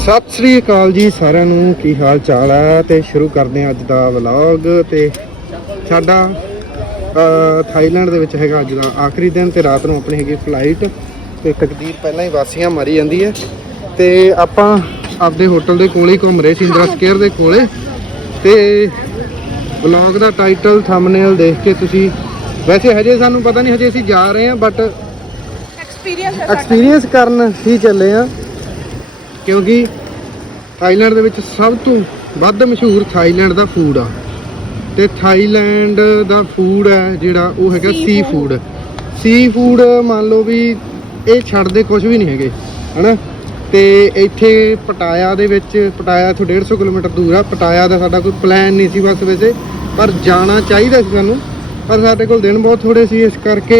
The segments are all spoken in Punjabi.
ਸਤਿ ਸ੍ਰੀ ਅਕਾਲ ਜੀ ਸਾਰਿਆਂ ਨੂੰ ਕੀ ਹਾਲ ਚਾਲ ਹੈ? ਤੇ ਸ਼ੁਰੂ ਕਰਦੇ ਹਾਂ ਅੱਜ ਦਾ ਵਲੌਗ ਤੇ ਸਾਡਾ ਥਾਈਲੈਂਡ ਦੇ ਵਿੱਚ ਹੈਗਾ ਅੱਜ ਦਾ ਆਖਰੀ ਦਿਨ ਤੇ ਰਾਤ ਨੂੰ ਆਪਣੀ ਹੈਗੀ ਫਲਾਈਟ ਤੇ ਤਕਦੀਰ ਪਹਿਲਾਂ ਹੀ ਵਾਸੀਆਂ ਮਾਰੀ ਜਾਂਦੀ ਹੈ। ਤੇ ਆਪਾਂ ਆਪਦੇ ਹੋਟਲ ਦੇ ਕੋਲੇ ਹੀ ਘੁੰਮ ਰਹੇ ਸੀ ਇੰਦਰਾ ਸਕੇਅਰ ਦੇ ਕੋਲੇ ਤੇ ਵਲੌਗ ਦਾ ਟਾਈਟਲ ਥੰਬਨੇਲ ਦੇਖ ਕੇ ਤੁਸੀਂ ਵੈਸੇ ਹਜੇ ਸਾਨੂੰ ਪਤਾ ਨਹੀਂ ਹਜੇ ਅਸੀਂ ਜਾ ਰਹੇ ਹਾਂ ਬਟ ਐਕਸਪੀਰੀਅੰਸ ਐਕਸਪੀਰੀਅੰਸ ਕਰਨ ਹੀ ਚੱਲੇ ਆ ਕਿਉਂਕਿ ਥਾਈਲੈਂਡ ਦੇ ਵਿੱਚ ਸਭ ਤੋਂ ਵੱਧ ਮਸ਼ਹੂਰ ਥਾਈਲੈਂਡ ਦਾ ਫੂਡ ਆ। ਤੇ ਥਾਈਲੈਂਡ ਦਾ ਫੂਡ ਹੈ ਜਿਹੜਾ ਉਹ ਹੈਗਾ ਸੀ। ਫੂਡ ਸੀ ਫੂਡ ਮੰਨ ਲਓ ਵੀ ਇਹ ਛੱਡਦੇ ਕੁਝ ਵੀ ਨਹੀਂ ਹੈਗੇ ਹਨਾ? ਤੇ ਇੱਥੇ ਪਟਾਇਆ ਦੇ ਵਿੱਚ ਪਟਾਇਆ ਤੋਂ 150 ਕਿਲੋਮੀਟਰ ਦੂਰ ਆ ਪਟਾਇਆ ਦਾ ਸਾਡਾ ਕੋਈ ਪਲਾਨ ਨਹੀਂ ਸੀ ਬਸ ਵੈਸੇ ਪਰ ਜਾਣਾ ਚਾਹੀਦਾ ਸੀ ਸਾਨੂੰ। ਪਰ ਸਾਡੇ ਕੋਲ ਦਿਨ ਬਹੁਤ ਥੋੜੇ ਸੀ ਇਸ ਕਰਕੇ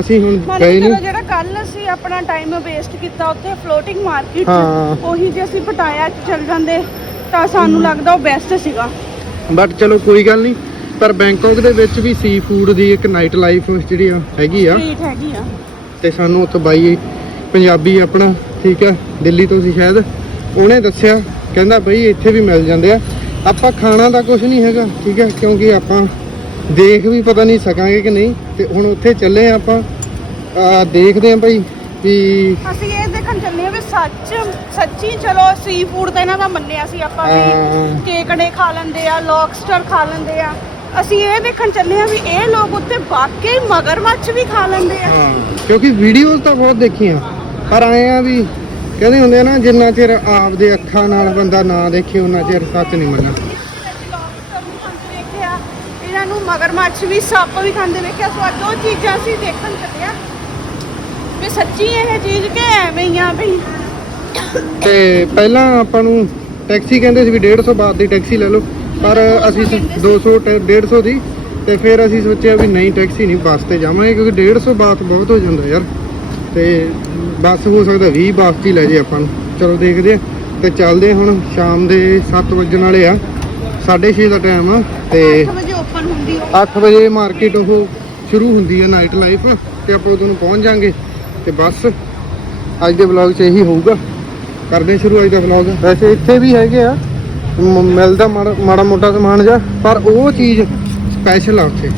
ਅਸੀਂ ਹੁਣ ਗਏ ਨਹੀਂ। ਜਿਹੜਾ ਕੱਲ ਅਸੀਂ ਆਪਣਾ ਟਾਈਮ ਵੇਸਟ ਕੀਤਾ ਉੱਥੇ ਫਲੋਟਿੰਗ ਮਾਰਕੀਟ ਹਾਂ। ਉਹੀ ਜੇ ਅਸੀਂ ਪਟਾਇਆ ਚ ਚੱਲ ਜਾਂਦੇ ਤਾਂ ਸਾਨੂੰ ਲੱਗਦਾ ਉਹ ਬੈਸਟ ਸੀਗਾ। ਬਟ ਚਲੋ ਕੋਈ ਗੱਲ ਨਹੀਂ ਪਰ ਬੈਂਕਾਕ ਦੇ ਵਿੱਚ ਵੀ ਸੀ ਫੂਡ ਦੀ ਇੱਕ ਨਾਈਟ ਲਾਈਫ ਜਿਹੜੀ ਆ ਹੈਗੀ ਆ। ਟ੍ਰੀਟ ਹੈਗੀ ਆ। ਤੇ ਸਾਨੂੰ ਉੱਥੇ ਬਾਈ ਪੰਜਾਬੀ ਆਪਣਾ ਠੀਕ ਆ ਦਿੱਲੀ ਤੋਂ ਸੀ ਸ਼ਾਇਦ ਉਹਨੇ ਦੱਸਿਆ ਕਹਿੰਦਾ ਬਈ ਇੱਥੇ ਵੀ ਮਿਲ ਜਾਂਦੇ ਆ। ਆਪਾਂ ਖਾਣਾ ਦਾ ਕੁਝ ਨਹੀਂ ਹੈਗਾ ਠੀਕ ਹੈ ਕਿਉਂਕਿ ਆਪਾਂ ਦੇਖ ਵੀ ਪਤਾ ਨਹੀਂ ਸਕਾਂਗੇ ਕਿ ਨਹੀਂ ਤੇ ਹੁਣ ਉੱਥੇ ਚੱਲੇ ਆ ਆਪਾਂ। ਆ ਦੇਖਦੇ ਆ ਭਾਈ ਵੀ ਅਸੀਂ ਇਹ ਦੇਖਣ ਚੱਲੇ ਆ ਵੀ ਸੱਚ ਸੱਚੀ ਚਲੋ ਸੀ ਫੂਡ ਤਾਂ ਇਹਨਾਂ ਦਾ ਮੰਨਿਆ ਸੀ ਆਪਾਂ ਵੀ ਹਾਂ। ਕੇਕੜੇ ਖਾ ਲੈਂਦੇ ਆ ਲੌਬਸਟਰ ਖਾ ਲੈਂਦੇ ਆ। ਅਸੀਂ ਇਹ ਦੇਖਣ ਚੱਲੇ ਆ ਵੀ ਇਹ ਲੋਕ ਉੱਥੇ ਵਾਕਈ ਮਗਰਮੱਛ ਵੀ ਖਾ ਲੈਂਦੇ ਆ। ਹਾਂ ਕਿਉਂਕਿ ਵੀਡੀਓਜ਼ ਤਾਂ ਬਹੁਤ ਦੇਖੀਆਂ। ਪਰ ਆਏ ਆ ਵੀ ਕਹਿੰਦੇ ਹੁੰਦੇ ਆ ਨਾ ਜਿੰਨਾ ਚਿਰ ਆਪਦੇ ਅੱਖਾਂ ਨਾਲ ਬੰਦਾ ਨਾ ਦੇਖੇ ਉਹਨਾਂ ਚਿਰ ਸੱਚ ਨਹੀਂ ਮੰਨਣਾ lobster ਵੀ ਖਾਂਦੇ ਵੇਖਿਆ ਮਗਰਮੱਛ ਵੀ ਸੱਪ ਵੀ ਖਾਂਦੇ ਵੇਖਿਆ ਸੋ ਅੱਜ ਉਹ ਚੀਜ਼ਾਂ ਅਸੀਂ ਦੇਖਣ ਚੱਲੇ ਆ ਵੀ ਸੱਚੀ ਇਹ ਚੀਜ਼ ਕਿ ਐਵੇਂ ਹੀ ਆ ਬਈ ਤੇ ਪਹਿਲਾਂ ਆਪਾਂ ਨੂੰ ਟੈਕਸੀ ਕਹਿੰਦੇ ਸੀ ਵੀ 150 ਬਾਤ ਦੀ ਟੈਕਸੀ ਲੈ ਲਓ ਪਰ ਅਸੀਂ ਸ- 200 ਟੈ- 150 ਦੀ ਤੇ ਫਿਰ ਅਸੀਂ ਸੋਚਿਆ ਵੀ ਨਹੀਂ ਟੈਕਸੀ ਨਹੀਂ ਬੱਸ ਤੇ ਜਾਵਾਂਗੇ ਕਿਉਂਕਿ 150 ਬਾਤ ਬਹੁਤ ਹੋ ਜਾਂਦਾ ਯਾਰ। ਤੇ ਬੱਸ ਹੋ ਸਕਦਾ 20 ਬਾਤ 'ਚ ਹੀ ਲੈ ਜੇ ਆਪਾਂ ਨੂੰ। ਚਲੋ ਦੇਖਦੇ ਆ ਤੇ ਚੱਲਦੇ ਹੁਣ ਸ਼ਾਮ ਦੇ 7 ਵਜਣ ਵਾਲੇ ਆ 6:30 ਦਾ ਟਾਈਮ ਆ ਤੇ 8 ਵਜੇ ਓਪਨ ਹੁੰਦੀ ਉਹ 8 ਵਜੇ ਮਾਰਕੀਟ ਉਹ ਸ਼ੁਰੂ ਹੁੰਦੀ ਹੈ ਨਾਈਟ ਲਾਈਫ ਤੇ ਆਪਾਂ ਉਦੋਂ ਨੂੰ ਪਹੁੰਚ ਜਾਾਂਗੇ। ਤੇ ਬਸ ਅੱਜ ਦੇ ਵਲੌਗ 'ਚ ਇਹੀ ਹੋਊਗਾ। ਕਰਦੇ ਸ਼ੁਰੂ ਅੱਜ ਦਾ ਵਲੌਗ ਵੈਸੇ ਇੱਥੇ ਵੀ ਹੈਗੇ ਆ ਮਿਲਦਾ ਮਾੜਾ ਮੋਟਾ ਸਮਾਨ ਜਾ ਪਰ ਉਹ ਚੀਜ਼ ਸਪੈਸ਼ਲ ਆ ਉੱਥੇ।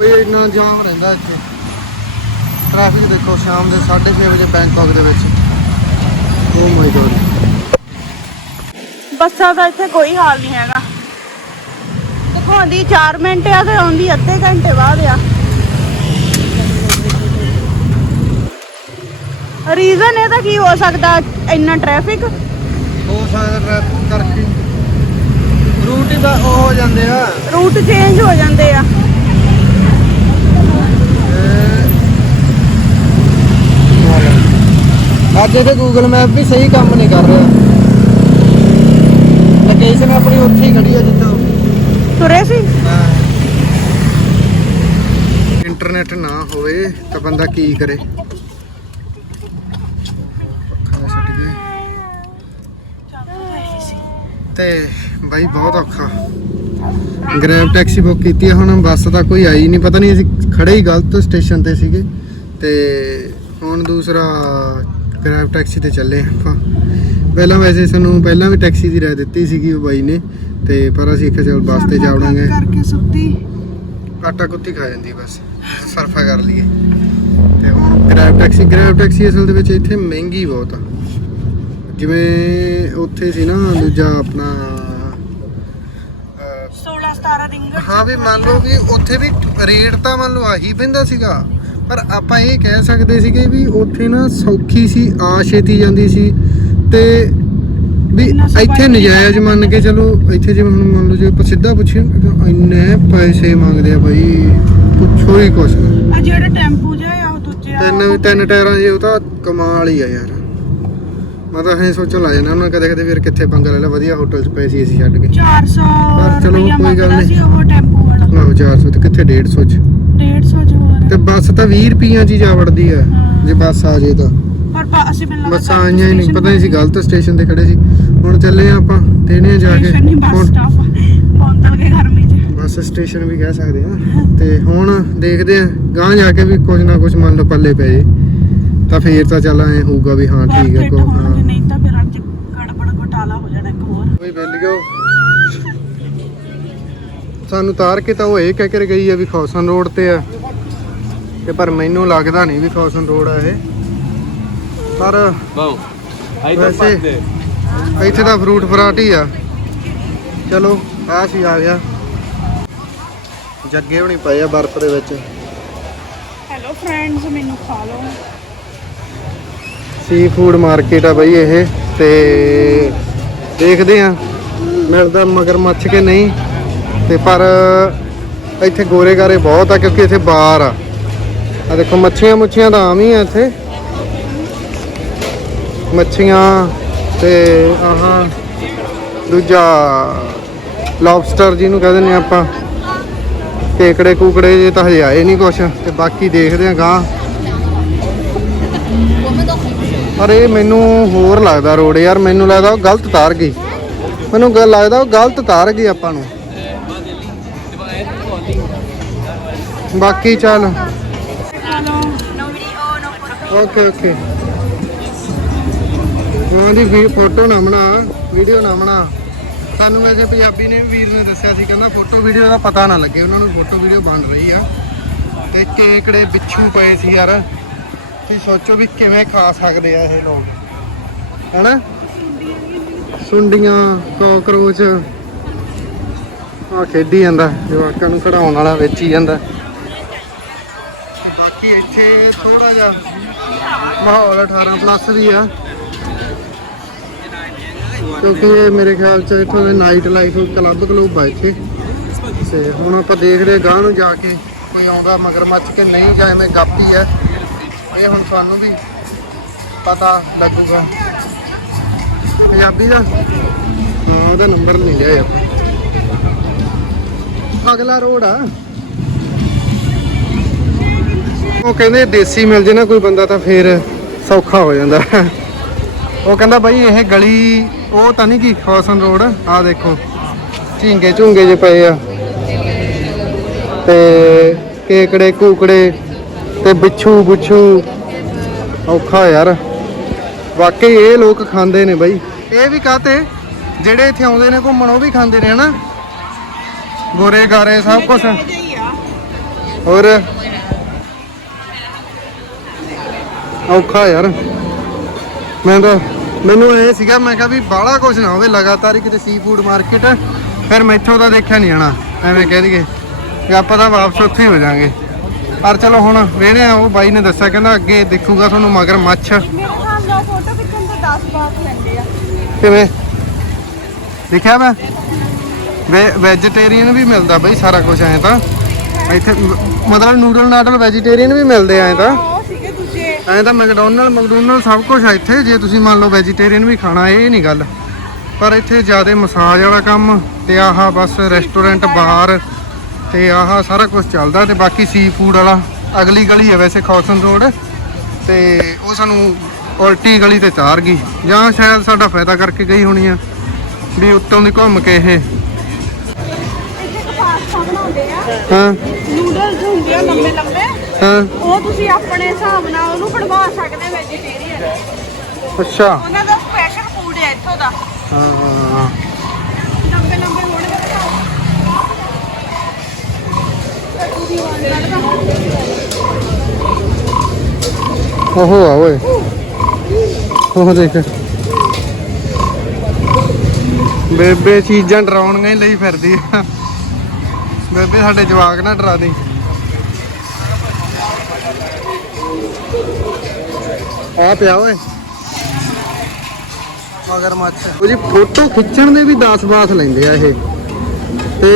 ਬਈ ਇੰਨਾ ਜਾਮ ਰਹਿੰਦਾ ਇੱਥੇ। ਟ੍ਰੈਫਿਕ ਦੇਖੋ ਸ਼ਾਮ ਦੇ 6:30 ਵਜੇ ਬੈਂਕਾਕ ਦੇ ਵਿੱਚ। ਓ ਮਾਈ ਗॉड ਬੱਸਾਂ ਦਾ ਇੱਥੇ ਕੋਈ ਹਾਲ ਨਹੀਂ ਹੈਗਾ। ਦਿਖਾਉਂਦੀ 4 ਮਿੰਟ ਆ ਤੇ ਆਉਂਦੀ ਅੱਧੇ ਘੰਟੇ ਬਾਅਦ ਆ। ਰੀਜ਼ਨ ਇਹਦਾ ਕੀ ਹੋ ਸਕਦਾ ਇੰਨਾ ਟ੍ਰੈਫਿਕ ਹੋ ਸਕਦਾ ਟ੍ਰੈਫਿਕ ਕਰਕੇ। ਰੂਟ ਹੀ ਤਾਂ ਉਹ ਹੋ ਜਾਂਦੇ ਆ। ਰੂਟ ਚੇਂਜ ਹੋ ਜਾਂਦੇ ਆ। ਅੱਜ ਇਹਦੇ ਗੂਗਲ ਮੈਪ ਵੀ ਸਹੀ ਕੰਮ ਨਹੀਂ ਕਰ ਰਿਹਾ। ਲੋਕੇਸ਼ਨ ਆਪਣੀ ਉੱਥੇ ਹੀ ਖੜੀ ਆ ਜਿੱਥੋਂ ਤੁਰੇ ਸੀ? ਇੰਟਰਨੈਟ ਨਾ ਹੋਵੇ ਤਾਂ ਬੰਦਾ ਕੀ ਕਰੇ? ਤੇ ਬਾਈ ਬਹੁਤ ਔਖਾ। ਗ੍ਰੈਬ ਟੈਕਸੀ ਬੁੱਕ ਕੀਤੀ ਹੁਣ, ਬੱਸ ਦਾ ਕੋਈ ਆਈ ਨਹੀਂ ਪਤਾ ਨਹੀਂ ਅਸੀਂ ਖੜੇ ਹੀ ਗਲਤ ਸਟੇਸ਼ਨ ਤੇ ਸੀਗੇ। ਤੇ ਹੁਣ ਦੂਸਰਾ ਗ੍ਰੈਬ ਟੈਕਸੀ ਤੇ ਚੱਲੇ ਆਪਾਂ। ਪਹਿਲਾਂ ਵੈਸੇ ਸਾਨੂੰ ਪਹਿਲਾਂ ਵੀ ਟੈਕਸੀ ਦੀ ਰਾਏ ਦਿੱਤੀ ਸੀਗੀ ਉਹ ਬਾਈ ਨੇ ਤੇ ਪਰ ਅਸੀਂ ਕਿਹਾ ਚਲ ਬੱਸ ਤੇ ਜਾਵੜਾਂਗੇ ਕਰਕੇ ਸੁੱਤੀ। ਆਟਾ ਕੁੱਤੀ ਖਾ ਜਾਂਦੀ ਬਸ ਸਰਫਾ ਕਰ ਲਈਏ। ਤੇ ਹੁਣ ਗ੍ਰੈਬ ਟੈਕਸੀ ਗ੍ਰੈਬ ਟੈਕਸੀ ਅਸਲ ਦੇ ਵਿੱਚ ਇੱਥੇ ਮਹਿੰਗੀ ਬਹੁਤ ਆ। ਜਿਵੇਂ ਉੱਥੇ ਸੀ ਨਾ ਦੂਜਾ ਆਪਣਾ ਅਹ, 16 17 ਦਿਨ ਹਾਂ ਵੀ ਮੰਨ ਲਓ ਵੀ ਉੱਥੇ ਵੀ ਰੇਟ ਤਾਂ ਮੰਨ ਲਓ ਆਹੀ ਪੈਂਦਾ ਸੀਗਾ। ਪਰ ਆਪਾਂ ਇਹ ਕਹਿ ਸਕਦੇ ਸੀਗੇ ਵੀ ਉੱਥੇ ਨਾ ਸੌਖੀ ਸੀ ਆ ਛੇਤੀ ਜਾਂਦੀ ਸੀ। ਤੇ ਵੀ ਇੱਥੇ ਨਜਾਇਜ਼ ਮੰਨ ਕੇ ਚਲੋ ਇੱਥੇ ਜਿਵੇਂ ਹੁਣ ਮੰਨ ਲਓ ਜੇ ਆਪਾਂ ਸਿੱਧਾ ਪੁੱਛੀਏ ਤਾਂ ਇੰਨੇ ਪੈਸੇ ਮੰਗਦੇ ਆ ਬਾਈ ਪੁੱਛੋ ਹੀ ਕੁਛ। ਆ ਜਿਹੜਾ ਟੈਂਪੂ ਜਿਹਾ ਆ ਉਹ ਦੂਜੇ ਆ ਤਿੰਨ ਤਿੰਨ ਟਾਇਰਾਂ ਜੇ ਉਹ ਤਾਂ ਕਮਾਲ ਹੀ ਆ ਯਾਰ। ਮੈਂ ਤਾਂ ਇਹ ਸੋਚਣ ਲੱਗ ਜਾਣਾ ਉਹਨਾਂ ਕਦੇ ਕਦੇ ਫਿਰ ਕਿੱਥੇ ਪੰਗਾ ਲੈ ਲਾ ਵਧੀਆ ਹੋਟਲ 'ਚ ਪਏ ਸੀ ਅਸੀਂ ਛੱਡ ਕੇ। 400 ਪਰ ਚਲੋ ਕੋਈ ਗੱਲ ਨਹੀਂ। ਉਹ ਟੈਂਪੂ ਵਾਲਾ। ਨਾ 400 ਤੇ ਕਿੱਥੇ 150 'ਚ? 150 ਚ ਹੋਰ। ਤੇ ਬੱਸ ਤਾਂ 20 ਰੁਪਈਆਂ 'ਚ ਜਾ ਵੜਦੀ ਹਾਂ। ਜੇ ਬੱਸ ਆ ਜੇ ਤਾਂ। ਪਰ ਅਸੀਂ ਮੈਨੂੰ ਲੱਗਦਾ ਬੱਸਾਂ ਆਈਆਂ ਨਹੀਂ ਪਤਾ ਨਹੀਂ ਸੀ ਗਲਤ ਸਟੇਸ਼ਨ ਤੇ ਖੜੇ ਸੀ। ਹੁਣ ਚੱਲੇ ਆ ਆਪਾਂ ਦੇਣੇ ਜਾ ਕੇ। ਸਟੇਸ਼ਨ ਨਹੀਂ ਹੁਣ ਸਟਾਪ ਪੌਂਤਲ ਕੇ ਗਰਮੀ ਚ। ਸਟੇਸ਼ਨ ਵੀ ਕਹਿ ਸਕਦੇ ਆ ਤੇ ਹੁਣ ਦੇਖਦੇ ਆ ਗਾਂ ਜਾ ਕੇ ਵੀ ਕੁਝ ਨਾ ਕੁਝ ਮੰਨ ਲਓ ਪੱਲੇ ਪਏ ਤਾਂ ਫੇਰ ਤਾਂ ਚੱਲ ਐ ਹੋਊਗਾ ਵੀ ਹਾਂ ਠੀਕ ਹੈ। ਕੋ ਨਹੀਂ ਤਾਂ ਫਿਰ ਅੱਜ ਗੜਬੜ ਘਟਾਲਾ ਹੋ ਜਾਣਾ ਇੱਕ ਹੋਰ। ਓਏ ਬੱਲਿਓ ਸਾਨੂੰ ਤਾਰ ਕੇ ਤਾਂ ਉਹ ਇਹ ਕਹਿ ਕੇ ਗਈ ਆ ਵੀ ਖੌਸਨ ਰੋਡ ਤੇ ਆ। ਤੇ ਪਰ ਮੈਨੂੰ ਲੱਗਦਾ ਨਹੀਂ ਵੀ ਖੌਸਨ ਰੋਡ ਆ ਇਹ। ਪਰ parte. ਇੱਥੇ ਤਾਂ ਫਰੂਟ ਫਰਾਟ ਹੀ ਆ। ਚਲੋ ਆ ਸੀ ਆ ਗਿਆ। ਜੱਗੇ ਹੋਣੀ ਪਏ ਆ ਬਰਫ਼ ਦੇ ਵਿੱਚ। ਹੈਲੋ ਫਰੈਂਡਸ ਮੈਨੂੰ ਖਾ ਲਓ। ਸੀ ਫੂਡ ਮਾਰਕੀਟ ਆ ਬਈ ਇਹ ਤੇ ਦੇਖਦੇ ਆ। ਮਿਲਦਾ ਮਗਰਮੱਛ ਕੇ ਨਹੀਂ। ਤੇ ਪਰ ਇੱਥੇ ਗੋਰੇ ਗਾਰੇ ਬਹੁਤ ਆ ਕਿਉਂਕਿ ਇੱਥੇ ਬਾਰ ਆ। ਆ ਦੇਖੋ ਮੱਛੀਆਂ ਮੁੱਛੀਆਂ ਤਾਂ ਆਮ ਹੀ ਆ ਇੱਥੇ। ਮੱਛੀਆਂ ਤੇ ਆਹ, ਦੂਜਾ ਲੌਬਸਟਰ ਜਿਹਨੂੰ ਕਹਿੰਦੇ ਨੇ ਆਪਾਂ। ਕੇਕੜੇ ਕੂਕੜੇ ਜੇ ਤਾਂ ਹਜੇ ਆਏ ਨਹੀਂ ਕੁਛ, ਤੇ ਬਾਕੀ ਦੇਖਦੇ ਆ ਗਾਂ ਪਰ ਇਹ ਮੈਨੂੰ ਹੋਰ ਲੱਗਦਾ ਰੋਡ ਯਾਰ, ਮੈਨੂੰ ਲੱਗਦਾ ਉਹ ਗਲਤ ਤਾਰ ਗਈ। ਮੈਨੂੰ ਗੱਲ ਲੱਗਦਾ ਉਹ ਗਲਤ ਤਾਰ ਗਈ ਆਪਾਂ ਨੂੰ। ਬਾਕੀ ਚੱਲ। Okay okay. ਉਹਦੀ ਵੀ ਫੋਟੋ ਨਾ ਬਣਾ ਵੀਡੀਓ ਨਾ ਬਣਾ। ਸਾਨੂੰ ਵੈਸੇ ਪੰਜਾਬੀ ਨੇ ਵੀਰ ਨੇ ਦੱਸਿਆ ਸੀ, ਕਹਿੰਦਾ ਫੋਟੋ ਵੀਡੀਓ ਦਾ ਪਤਾ ਨਾ ਲੱਗੇ, ਉਹਨਾਂ ਨੂੰ ਫੋਟੋ ਵੀਡੀਓ ਬਣ ਰਹੀ ਆ। ਤੇ ਕੇਕੜੇ ਬਿੱਛੂ ਪਏ ਸੀ ਯਾਰ। ਤੁਸੀਂ ਸੋਚੋ ਵੀ ਕਿਵੇਂ ਖਾ ਸਕਦੇ ਆ ਇਹ ਲੋਕ। ਹਨਾ? ਸੁੰਡੀਆਂ ਕੋਕਰੋਚ ਆ ਖੇਡੀ ਜਾਂਦਾ, ਜਵਾਕਾਂ ਨੂੰ ਖੜਾਉਣ ਵਾਲਾ, ਵਿੱਚ ਹੀ ਜਾਂਦਾ। ਬਾਕੀ ਇੱਥੇ ਥੋੜਾ ਜਿਹਾ ਮਾਹੌਲ 18 ਪਲੱਸ ਵੀ ਆ। ਕਿਉਂਕਿ ਇਹ ਮੇਰੇ ਖਿਆਲ ਚ ਇੱਥੋਂ ਦੇ ਨਾਈਟ ਲਾਈਫ ਕਲੱਬ ਕਲੂਬ ਆ ਇੱਥੇ। ਤੇ ਹੁਣ ਆਪਾਂ ਦੇਖਦੇ ਗਾਂ ਨੂੰ ਜਾ ਕੇ ਕੋਈ ਆਉਂਦਾ ਮਗਰਮੱਛ ਕੇ ਨਹੀਂ ਜਾਂ ਐਵੇਂ ਗਾਪੀ ਹੈ। ਇਹ ਹੁਣ ਸਾਨੂੰ ਵੀ ਪਤਾ ਲੱਗੂਗਾ। ਪੰਜਾਬੀ ਦਾ? ਹਾਂ, ਉਹਦਾ ਨੰਬਰ ਨਹੀਂ ਲਿਆ ਆਪਾਂ ਅਗਲਾ ਰੋਡ ਆ। ਉਹ ਕਹਿੰਦੇ ਦੇਸੀ ਮਿਲ ਜੇ ਨਾ ਕੋਈ ਬੰਦਾ ਤਾਂ ਫੇਰ ਸੌਖਾ ਹੋ ਜਾਂਦਾ। ਉਹ ਕਹਿੰਦਾ ਬਾਈ ਇਹ ਗਲੀ ਉਹ ਤਾਂ ਨਹੀਂ ਕੀ ਖੌਸਨ ਰੋਡ ਆ ਦੇਖੋ। ਝਿੰਗੇ ਝੁੰਗੇ ਜੇ ਪਏ ਆ। ਤੇ ਕੇਕੜੇ ਕੂਕੜੇ ਤੇ ਬਿੱਛੂ ਬੁੱਛੂ। ਔਖਾ ਯਾਰ। ਵਾਕਈ ਇਹ ਲੋਕ ਖਾਂਦੇ ਨੇ ਬਾਈ। ਇਹ ਵੀ ਕਾਤੇ ਜਿਹੜੇ ਇੱਥੇ ਆਉਂਦੇ ਨੇ ਘੁੰਮਣ ਉਹ ਵੀ ਖਾਂਦੇ ਨੇ ਹਨਾ? ਗੋਰੇ ਗਾਰੇ ਸਭ ਕੁਝ ਹੋਰ? ਔਖਾ ਯਾਰ। ਮੈਂ ਤਾਂ ਮੈਨੂੰ ਇਹ ਸੀਗਾ ਮੈਂ ਕਿਹਾ ਵੀ ਬਾਹਲਾ ਕੁਝ ਨਾ ਹੋਵੇ ਲਗਾਤਾਰ ਹੀ ਕਿਤੇ ਸੀ ਫੂਡ ਮਾਰਕੀਟ ਫਿਰ ਮੈਥੋਂ ਤਾਂ ਦੇਖਿਆ ਨਹੀਂ ਜਾਣਾ ਐਵੇਂ ਕਹਿ ਦਈਏ ਵੀ ਆਪਾਂ ਤਾਂ ਵਾਪਸ ਉੱਥੇ ਹੀ ਹੋ ਜਾਾਂਗੇ। ਪਰ ਚਲੋ ਹੁਣ ਵੇਹਦੇ ਆ ਉਹ ਬਾਈ ਨੇ ਦੱਸਿਆ ਕਹਿੰਦਾ ਅੱਗੇ ਦੇਖੂਗਾ ਤੁਹਾਨੂੰ ਮਗਰ ਮੱਛ। ਮੇਰੇ ਨਾਲ ਦਾ ਫੋਟੋ ਖਿੱਚਣ ਤੋਂ 10 ਬਾਤ ਲੈਂਦੇ ਆ। ਕਿਵੇਂ? ਦੇਖਿਆ ਮੈਂ? ਵੈਜੀਟੇਰੀਅਨ ਵੀ ਮਿਲਦਾ ਬਈ ਸਾਰਾ ਕੁਝ ਐ ਤਾਂ। ਇੱਥੇ ਮ- ਮਤਲਬ ਨੂਡਲ ਨਾਡਲ ਵੈਜੀਟੇਰੀਅਨ ਵੀ ਮਿਲਦੇ ਐ ਤਾਂ। ਐਂ ਤਾਂ ਮੈਕਡੋਨਲਡ ਮੈਕਡੋਨਲਡ ਸਭ ਕੁਝ ਆ ਇੱਥੇ। ਜੇ ਤੁਸੀਂ ਮੰਨ ਲਓ ਵੈਜੀਟੇਰੀਅਨ ਵੀ ਖਾਣਾ ਇਹ ਨਹੀਂ ਗੱਲ। ਪਰ ਇੱਥੇ ਜ਼ਿਆਦਾ ਮਸਾਜ ਵਾਲਾ ਕੰਮ ਤੇ ਆਹ ਬਸ ਰੈਸਟੋਰੈਂਟ ਬਾਰ ਤੇ ਆਹ ਸਾਰਾ ਕੁਝ ਚੱਲਦਾ ਤੇ ਬਾਕੀ ਸੀ ਫੂਡ ਵਾਲਾ। ਅਗਲੀ ਗਲੀ ਹੈ ਵੈਸੇ ਖੌਸਨ ਰੋਡ ਤੇ ਉਹ ਸਾਨੂੰ ਉਲਟੀ ਗਲੀ ਤੇ ਚਾਰ ਗਈ। ਜਾਂ ਸ਼ਾਇਦ ਸਾਡਾ ਫਾਇਦਾ ਕਰਕੇ ਗਈ ਹੋਣੀ ਆ ਵੀ ਉੱਤੋਂ ਦੀ ਘੁੰਮ ਕੇ ਇਹ। ਇੱਥੇ ਇੱਕ ਪਾਸਤਾ ਬਣਾਉਂਦੇ ਆ। ਹਾਂ। ਨੂਡਲਸ ਹੁੰਦੇ ਆ ਲੰਬੇ ਲੰਬੇ ਹਾਂ। ਉਹ ਤੁਸੀਂ ਆਪਣੇ ਹਿਸਾਬ ਨਾਲ ਉਹਨੂੰ ਬਣਵਾ ਸਕਦੇ ਵੈਜੀਟੇਰੀਅਨ ਅੱਛਾ। ਉਹਨਾਂ ਦਾ ਸਪੈਸ਼ਲ ਫੂਡ ਹੈ ਇੱਥੋਂ ਦਾ। ਹਾਂ। ਲੰਬੇ ਲੰਬੇ ਹੋਣਗੇ ਬਣਾਓ ਕੱਦੂ ਦੀ ਵਾਲ ਕੱਢਦਾ ਉਹ ਆ ਓਏ। ਉਹ ਦੇਖ। ਬੇਬੇ ਚੀਜ਼ਾਂ ਡਰਾਉਣੀਆਂ ਹੀ ਲਈ ਫਿਰਦੀ ਆ। ਬੇਬੇ ਸਾਡੇ ਜਵਾਕ ਨਾ ਡਰਾ ਦੇ ਆ ਪਿਆ ਓਏ। ਮਗਰ ਮੱਛ ਉਹ ਜੀ ਫੋਟੋ ਖਿੱਚਣ ਦੇ ਵੀ 10 ਬਾਤ ਲੈਂਦੇ ਆ ਇਹ। ਤੇ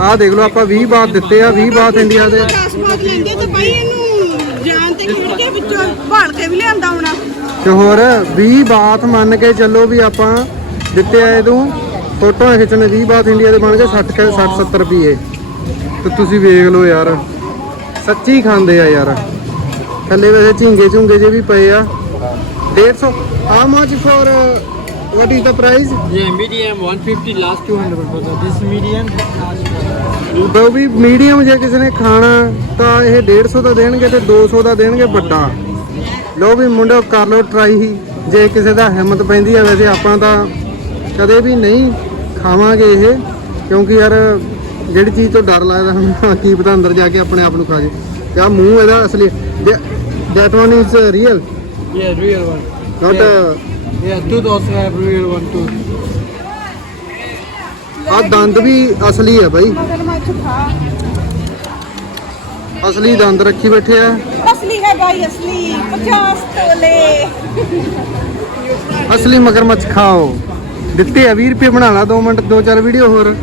ਆਹ ਦੇਖ ਲਓ ਆਪਾਂ 20 ਬਾਤ ਦਿੱਤੇ ਆ 20 ਬਾਤ ਇੰਡੀਆ ਦੇ। 10 ਬਾਤ ਲੈਂਦੇ ਤੇ ਬਾਈ ਇਹਨੂੰ ਜਾਨ ਤੇ ਖਿੜ ਕੇ ਵਿੱਚੋਂ ਭਾਲ ਕੇ ਵੀ ਲਿਆਂਦਾ ਹੋਣਾ। ਤੇ ਹੋਰ 20 ਬਾਤ ਮੰਨ ਕੇ ਚੱਲੋ ਵੀ ਆਪਾਂ ਦਿੱਤੇ ਆ ਇਹਨੂੰ। ਫੋਟੋਆਂ ਖਿੱਚਣ ਦੇ 20 ਬਾਤ ਇੰਡੀਆ ਦੇ ਬਣ ਗਏ 60 ਕੇ 60 70 ਰੁਪਏ। ਤੇ ਤੁਸੀਂ ਵੇਖ ਲਓ ਯਾਰ। ਸੱਚੀ ਖਾਂਦੇ ਆ ਯਾਰ। ਥੱਲੇ ਵੈਸੇ ਝਿੰਗੇ ਝੁੰਗੇ ਜੇ ਵੀ ਪਏ ਆ। 150 how much for uh, what is the price? Yeah, medium 150, last 200. But this medium, ਉਹ ਵੀ ਮੀਡੀਅਮ ਜੇ ਕਿਸੇ ਨੇ ਖਾਣਾ ਤਾਂ ਇਹ 150 ਦਾ ਦੇਣਗੇ ਤੇ 200 ਦਾ ਦੇਣਗੇ ਵੱਡਾ। ਲੋ ਵੀ ਮੁੰਡੋ ਕਰ ਲਓ ਟਰਾਈ ਜੇ ਕਿਸੇ ਦਾ ਹਿੰਮਤ ਪੈਂਦੀ ਆ ਵੈਸੇ ਆਪਾਂ ਤਾਂ ਕਦੇ ਵੀ ਨਹੀਂ ਖਾਵਾਂਗੇ ਇਹ ਕਿਉਂਕਿ ਯਾਰ ਜਿਹੜੀ ਚੀਜ਼ ਤੋਂ ਡਰ ਲੱਗਦਾ ਹੁਣ ਕੀ ਪਤਾ ਅੰਦਰ ਜਾ ਕੇ ਆਪਣੇ ਆਪ ਨੂੰ ਖਾ ਜੇ। ਤੇ ਆਹ ਮੂੰਹ ਇਹਦਾ ਅਸਲੀ that one is real Yeah, real one. Not Yeah, tooth also have real one tooth. ਆ ਦੰਦ ਵੀ ਅਸਲੀ ਹੈ ਬਾਈ ਮਗਰਮੱਛ ਖਾ ਅਸਲੀ ਦੰਦ ਰੱਖੀ ਬੈਠੇ ਆ ਅਸਲੀ ਹੈ ਭਾਈ ਅਸਲੀ 50 ਤੋਲੇ ਅਸਲੀ ਮਗਰਮੱਛ ਖਾਓ ਦਿੱਤੇ ਆ 20 ਰੁਪਏ ਬਣਾ ਲਾ 2 ਮਿੰਟ 2-4 ਵੀਡੀਓ ਹੋਰ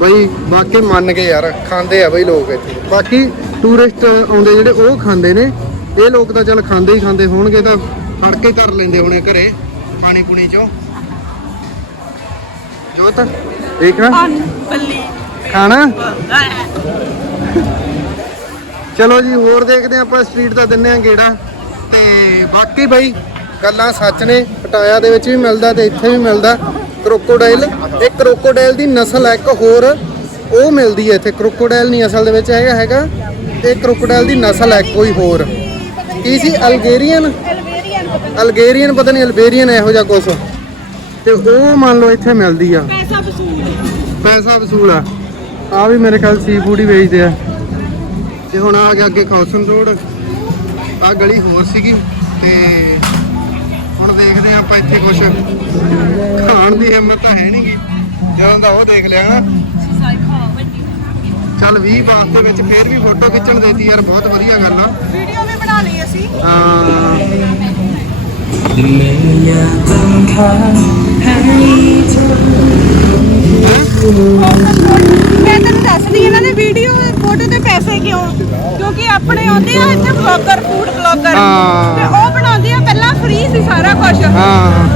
ਬਈ ਬਾਕੀ ਮੰਨ ਕੇ ਯਾਰ ਖਾਂਦੇ ਆ ਬਈ ਲੋਕ ਇੱਥੇ ਬਾਕੀ ਟੂਰਿਸਟ ਆਉਂਦੇ ਜਿਹੜੇ ਉਹ ਖਾਂਦੇ ਨੇ ਇਹ ਲੋਕ ਤਾਂ ਚੱਲ ਖਾਂਦੇ ਹੀ ਖਾਂਦੇ ਹੋਣਗੇ ਤਾਂ ਫੜ ਕੇ ਧਰ ਲੈਂਦੇ ਹੋਣੇ ਘਰੇ ਪਾਣੀ ਪੂਣੀ ਚੋਂ। ਜੋਤ ਦੇਖ ਬੱਲੀ। ਖਾਣਾ? ਚਲੋ ਜੀ ਹੋਰ ਦੇਖਦੇ ਆਪਾਂ ਸਟਰੀਟ ਦਾ ਦਿੰਨੇ ਆ ਗੇੜਾ। ਤੇ ਬਾਕੀ ਬਾਈ ਗੱਲਾਂ ਸੱਚ ਨੇ ਪਟਾਇਆ ਦੇ ਵਿੱਚ ਵੀ ਮਿਲਦਾ ਤੇ ਇੱਥੇ ਵੀ ਮਿਲਦਾ। ਕ੍ਰੋਕੋਡਾਈਲ ਇਹ ਕ੍ਰੋਕੋਡਾਈਲ ਦੀ ਨਸਲ ਹੈ ਇੱਕ ਹੋਰ ਉਹ ਮਿਲਦੀ ਹੈ ਇੱਥੇ। ਕ੍ਰੋਕੋਡਾਈਲ ਨਹੀਂ ਅਸਲ ਦੇ ਵਿੱਚ ਹੈਗਾ ਹੈਗਾ ਇਹ ਕ੍ਰੋਕੋਡਾਈਲ ਦੀ ਨਸਲ ਹੈ ਕੋਈ ਹੋਰ। ਕੀ ਸੀ? ਅਲਗੇਰੀਅਨ? ਪਤਾ ਅਲਗੇਰੀਅਨ ਪਤਾ ਨਹੀਂ ਅਲਬੇਰੀਅਨ ਇਹੋ ਜਿਹਾ ਕੁਛ। ਤੇ ਉਹ ਮੰਨ ਲਓ ਇੱਥੇ ਮਿਲਦੀ ਆ। ਪੈਸਾ ਵਸੂਲ ਪੈਸਾ ਵਸੂਲ ਆ। ਆ ਵੀ ਮੇਰੇ ਖਿਆਲ ਸੀ ਫੂਡ ਹੀ ਵੇਚਦੇ ਆ। ਤੇ ਹੁਣ ਆ ਗਿਆ ਅੱਗੇ ਖੌਸਨ ਰੋਡ ਆ ਗਲੀ ਹੋਰ ਸੀਗੀ। ਤੇ ਹੁਣ ਦੇਖਦੇ ਆ ਆਪਾਂ ਇੱਥੇ ਕੁਝ ਖਾਣ ਦੀ ਹਿੰਮਤ ਤਾਂ ਹੈ ਨਹੀਂਗੀ ਜਦੋਂ ਦਾ ਉਹ ਦੇਖ ਲਿਆ ਨਾ ਚੱਲ 20 ਬਾਤ ਦੇ ਵਿੱਚ ਫੇਰ ਵੀ ਫੋਟੋ ਖਿੱਚਣ ਦੇਤੀ ਯਾਰ ਬਹੁਤ ਵਧੀਆ ਗੱਲ ਆ। ਵੀਡੀਓ ਵੀ ਬਣਾ ਲਈ ਅਸੀਂ। ਹਾਂ ਮੈਂ ਤੈਨੂੰ ਦੱਸਦੀ ਇਹਨਾਂ ਦੇ ਵੀਡੀਓ ਫੋਟੋ ਤੇ ਪੈਸੇ ਕਿਉਂ? ਕਿਉਂਕਿ ਆਪਣੇ ਆਉਂਦੇ ਆ ਇੱਥੇ ਬਲੌਗਰ ਫੂਡ ਬਲੌਗਰ। ਤੇ ਉਹ ਬਣਾਉਂਦੇ ਆ ਪਹਿਲਾਂ ਫ੍ਰੀ ਸੀ ਸਾਰਾ ਕੁਝ ਹਾਂ।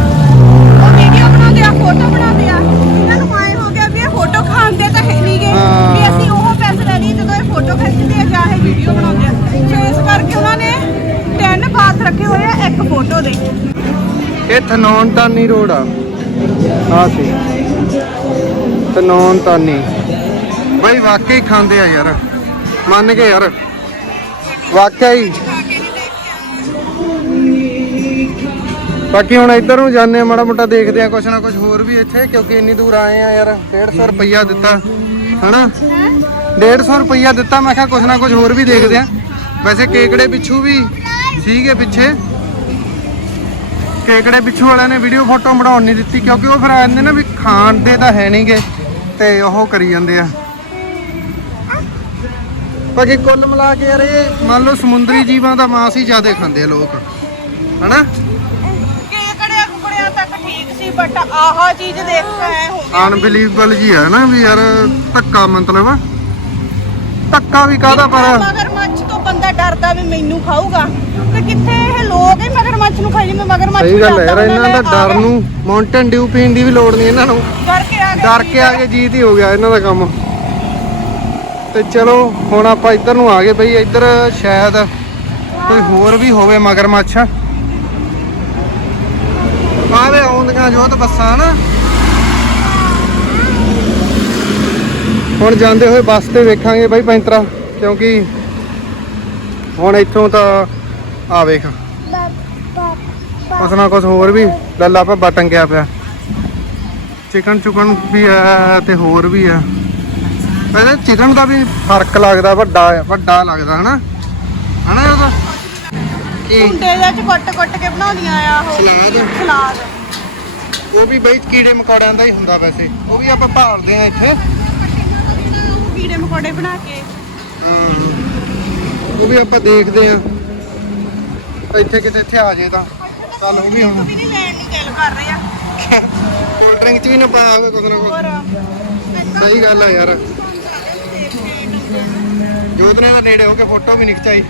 ਉਹ ਵੀਡੀਓ ਬਣਾਉਂਦੇ ਆ ਫੋਟੋ ਬਣਾਉਂਦੇ ਆ। ਇਹਨਾਂ ਨੂੰ ਆਏ ਹੋ ਗਿਆ ਵੀ ਇਹ ਫੋਟੋ ਖਾਂਦੇ ਤਾਂ ਹੈ ਨਹੀਂਗੇ ਹਾਂ। ਵੀ ਅਸੀਂ ਉਹ ਪੈਸੇ ਲੈ ਲਈਏ ਜਦੋਂ ਇਹ ਫੋਟੋ ਖਿੱਚਦੇ ਆ ਜਾਂ ਇਹ ਵੀਡੀਓ ਬਣਾਉਂਦੇ ਆ ਸੋ ਇਸ ਕਰਕੇ ਉਹਨਾਂ ਨੇ 10 ਬਾਤ ਰੱਖੇ ਹੋਏ ਆ, ਇੱਕ ਫੋਟੋ ਦੇ। ਇਹ ਥਨੌਨ ਤਾਨੀ ਰੋਡ ਆ। ਆ ਸੀ। ਥਨੌਨ ਤਾਨੀ। ਬਈ ਵਾਕਈ ਖਾਂਦੇ ਆ ਯਾਰ। ਮੰਨ ਕੇ ਯਾਰ। ਵਾਕਈ। ਬਾਕੀ ਹੁਣ ਇੱਧਰ ਨੂੰ ਜਾਂਦੇ ਆ, ਮਾੜਾ ਮੋਟਾ ਦੇਖਦੇ ਆ, ਕੁਛ ਨਾ ਕੁਛ ਹੋਰ ਵੀ ਇੱਥੇ, ਕਿਉਂਕਿ ਇੰਨੀ ਦੂਰ ਆਏ ਆ ਯਾਰ। 150 ਰੁਪਈਆ ਦਿੱਤਾ। ਹਨਾ? 150 ਰੁਪਈਆ ਦਿੱਤਾ ਮੈਂ ਕਿਹਾ ਕੁਛ ਨਾ ਕੁਛ ਹੋਰ ਵੀ ਦੇਖਦੇ ਆ। ਵੈਸੇ ਕੇਕੜੇ ਪਿੱਛੂ ਵੀ ਸੀਗੇ ਪਿੱਛੇ। ਕੇਕੜੇ ਪਿੱਛੂ ਵਾਲਿਆਂ ਨੇ ਵੀਡੀਓ ਫੋਟੋ ਬਣਾਉਣ ਨਹੀਂ ਦਿੱਤੀ ਕਿਉਂਕਿ ਉਹ ਫਿਰ ਆ ਜਾਂਦੇ ਨਾ ਵੀ ਖਾਣ ਦੇ ਤਾਂ ਹੈ ਨਹੀਂਗੇ ਤੇ ਉਹ ਕਰੀ ਜਾਂਦੇ ਆ। ਬਾਕੀ ਕੁੱਲ ਮਿਲਾ ਕੇ ਯਾਰ ਇਹ ਮੰਨ ਲਓ ਸਮੁੰਦਰੀ ਜੀਵਾਂ ਦਾ ਮਾਂਸ ਹੀ ਜ਼ਿਆਦਾ ਖਾਂਦੇ ਆ ਲੋਕ ਹਨਾ? ਕੇਕੜਿਆ ਕੁਕੜਿਆ ਤੱਕ ਠੀਕ ਸੀ ਬਟ ਆਹ ਚੀਜ਼ ਦੇਖ ਕੇ ਅਨਬਲੀਵੇਬਲ ਜੀ ਹੈ ਨਾ ਵੀ ਯਾਰ ਧੱਕਾ ਮਤਲਬ ਧੱਕਾ ਵੀ ਕਾਹਦਾ ਪਰ? ਮਗਰਮੱਛ ਤੋਂ ਬੰਦਾ ਡਰਦਾ ਵੀ ਮੈਨੂੰ ਖਾਊਗਾ। ਤੇ ਕਿੱਥੇ ਇਹ ਲੋਕ ਹੀ ਮਗਰਮੱਛ ਨੂੰ ਖਾਈ ਜਾਂਦੇ ਮਗਰਮੱਛ ਸਹੀ ਗੱਲ ਹੈ ਇਹਨਾਂ ਦਾ ਡਰ ਨੂੰ ਮਾਊਂਟਨ ਡਿਊ ਪੀਣ ਦੀ ਵੀ ਲੋੜ ਨਹੀਂ ਇਹਨਾਂ ਨੂੰ। ਡਰ ਕੇ ਆ ਗਏ ਡਰ ਕੇ ਆ ਕੇ ਜੀਤ ਹੀ ਹੋ ਗਿਆ ਇਹਨਾਂ ਦਾ ਕੰਮ। ਤੇ ਚਲੋ ਹੁਣ ਆਪਾਂ ਇੱਧਰ ਨੂੰ ਆ ਗਏ ਬਈ ਇੱਧਰ ਸ਼ਾਇਦ ਕੋਈ ਹੋਰ ਵੀ ਹੋਵੇ ਮਗਰਮੱਛ। ਆਵੇ ਆਉਂਦੀਆਂ ਜੋਤ ਬੱਸਾਂ ਨਾ। ਹੁਣ ਜਾਂਦੇ ਹੋਏ ਬੱਸ ਤੇ ਵੇਖਾਂਗੇ ਬਾਈ ਪੈਂਤਰਾ ਕਿਉਂਕਿ ਹੁਣ ਇੱਥੋਂ ਤਾਂ ਆ ਵੇਖ। ਕੁਛ ਨਾ ਕੁਛ ਹੋਰ ਵੀ ਲੱਲਾ ਭੱਬਾ ਟੰਗਿਆ ਪਿਆ। ਚਿਕਨ ਚੁਕਨ ਵੀ ਆ ਤੇ ਹੋਰ ਵੀ ਆ ਪਹਿਲੇ ਚਿਕਨ ਦਾ ਵੀ ਫ਼ਰਕ ਲੱਗਦਾ ਵੱਡਾ ਵੱਡਾ ਲੱਗਦਾ ਹਨਾ? ਹਨਾ ਉਹਦਾ ਕੀ? ਹੁੰਡੇ ਦੇ ਚ ਕੁੱਟ ਕੁੱਟ ਕੇ ਬਣਾਉਂਦੀਆਂ ਆ ਉਹ। ਸਲਾਦ? ਉਹ ਵੀ ਬਈ ਕੀੜੇ ਮਕੌੜਿਆਂ ਦਾ ਹੀ ਹੁੰਦਾ ਵੈਸੇ। ਉਹ ਵੀ ਆਪਾਂ ਭਾਲਦੇ ਆ ਇੱਥੇ। ਕੀੜੇ ਮਕੌੜੇ ਬਣਾ ਕੇ। ਹਮ, ਉਹ ਵੀ ਆਪਾਂ ਦੇਖਦੇ ਆ ਇੱਥੇ ਕਿਤੇ ਇੱਥੇ ਆ ਜੇ ਤਾਂ। ਚੱਲ ਉਹ ਵੀ ਹੁਣ। ਵੀ ਨਹੀਂ ਲੈਣ ਨੂੰ ਦਿਲ ਕਰ ਰਿਹਾ ਕੋਲਡ ਡਰਿੰਕ ਚ ਵੀ ਨਾ ਪਾਵੇ ਕੁਛ ਨਾ ਹੋਰ ਕੁਛ ਸਹੀ ਗੱਲ ਆ ਯਾਰ। ਜੋਤ ਨੇ ਤਾਂ ਨੇੜੇ ਹੋ ਕੇ ਫੋਟੋ ਵੀ ਨਹੀਂ ਖਿਚਾਈ।